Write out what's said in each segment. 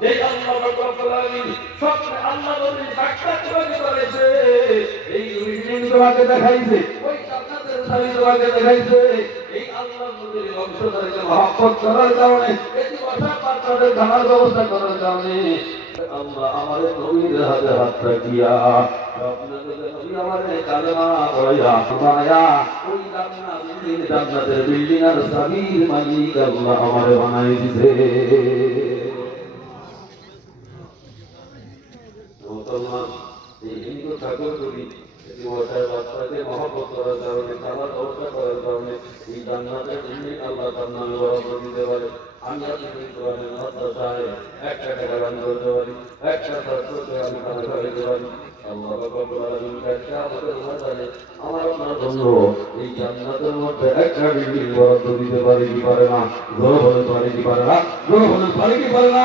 যে আল্লাহ রব্বুল আলামিন স্বপ্নে আল্লাহ করেছে এই বিল্ডিং তোমাকে দেখাইছে, ওই জান্নাতের ছাবি তোমাকে দেখাইছে। এই আল্লাহ নবীর বংশধরকে করার কারণে, এই খানার ব্যবস্থা করার কারণে, আল্লাহ আমাদের নবীর হাতে হাত রাখিয়া আমাদের বিল্ডিং আর সাবির মালিক আল্লাহ আমারে বানাই দিছে। মুসলমান, এই হিন্দু ঠাকুর করি এটি বাচ্চাকে মহব্বত করার কারণে, খাবার ব্যবস্থা করার কারণে, এই জান্নাতের দিতে পারে। একটা পারি আমার এই মধ্যে একটা বিল্ডিং বরাদ্দ দিতে কি পারে না? বলে পারে কি পারে না? বলে পারে কি পারে না?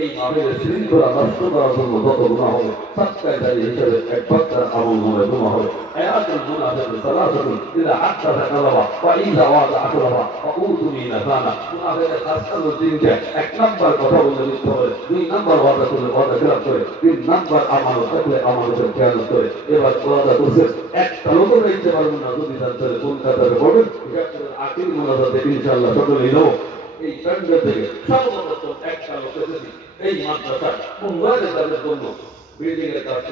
এই মামের শৃঙ্খলা নষ্ট করার জন্য যত গুণা হবে সৎকারী হিসেবে এক বাচ্চার আমল মনে গুণা হবে। আয়াতুল মুনাফিক সালাসাতুন ইদা হাত্তা তাকালাবা ওয়া ইদা ওয়াদা আকলাবা ওয়া উতুনি নাফানা মুনাফিকের খাসকাল দিনকে এক নাম্বার কথা বলতে দিতে হবে, দুই নাম্বার ওয়াদা করলে ওয়াদা খেলাপ করে, তিন নাম্বার আমানত থাকলে আমানতের খেয়াল সকলেই নেব। এই প্যান্ডেল থেকে সর্বপ্রথম একটা লোক এসেছি এই মাদ্রাসা উন্নয়নের কাজের জন্য। বিল্ডিং এর কাজ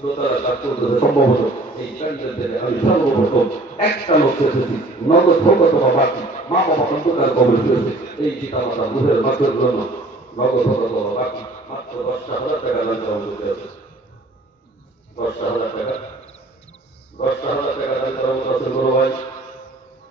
দোতলা কাজ করতেছে সম্ভবত এই প্যান্ডেল থেকে আমি সর্বপ্রথম একটা লোক এসেছি নগদ হোক অথবা বাকি মা বাবা অন্ধকার কবর ফিরেছে এই চিতা মাতা বুঝের মাত্রের জন্য নগদ হোক অথবা দশটা হাজার টাকা দশটা হাজার টাকা দশটা আছে বড় ভাই।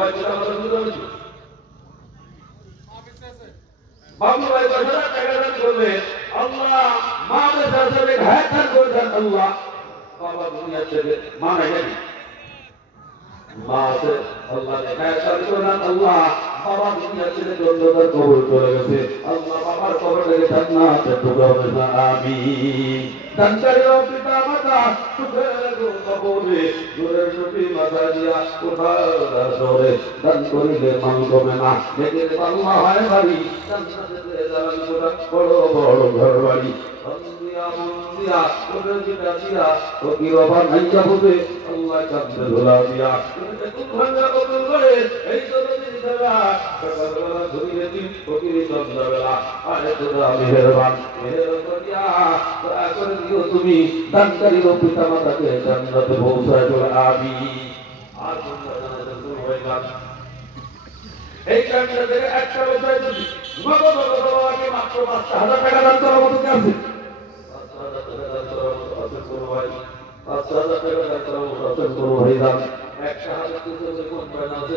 ভাই কথা বুঝতে পারছি বাবু ভাই হাজার টাকা দান করবে আল্লাহ মা সাথে ঘায় দান মা আছে আল্লাহ দান করবেন আল্লাহ বাবা দুনিয়া গেছে। আল্লাহ দিয়া আল্লাহ হয় বাড়ি বড় ঘর বাড়ি। দিয়া? দিয়া। যেটা খেলা সকালবেলা ধরিলে দিন ফকিরি সন্ধ্যাবেলা আরে তোরা মেহেরবান মেহেরবান দিয়া দয়া করে দিও তুমি দানকারী ও পিতা মাতাকে জান্নাতে পৌঁছায় চলে আবি আর তোমরা শুরু হয়ে গেল এই কাজটা একটা বছর যদি নগদ নগদ বাবাকে মাত্র পাঁচটা হাজার টাকা দান করার মতো কে আছে পাঁচটা হাজার টাকা দান করার মতো আছে কোনো ভাই পাঁচটা হাজার টাকা দান করার মতো আছে কোনো ভাই দান একটা হাজার দুশো কোন পয়সা আছে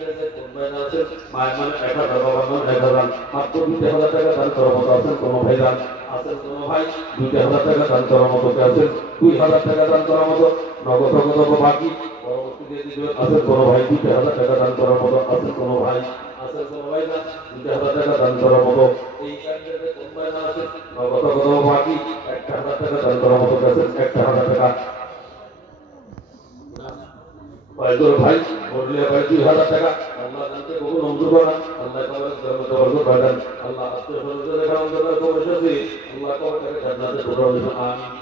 মানে হাজার দুইটা হাজার টাকা দান করার মতো আছেন কোনো ভাই দান আছেন কোনো ভাই, দুইটা হাজার টাকা দান করার মতো আছেন দুই হাজার টাকা দান করার মতো। নগদ নগদ বাকি। আছেন কোনো ভাই, দুইটা হাজার টাকা দান করার মতো আছেন কোনো ভাই। আছেন কোনো ভাই না, দুইটা হাজার টাকা দান করার বললে ভাই দুই হাজার টাকা আল্লাহ জানতে বহু মঞ্জুর করা আল্লাহ কবরের জগতে বর্গ করেন। আল্লাহ আত্মীয় স্বজনদের কারণ করে কবর এসেছি আল্লাহ কবরটাকে জান্নাতে ঢুকাও আমিন।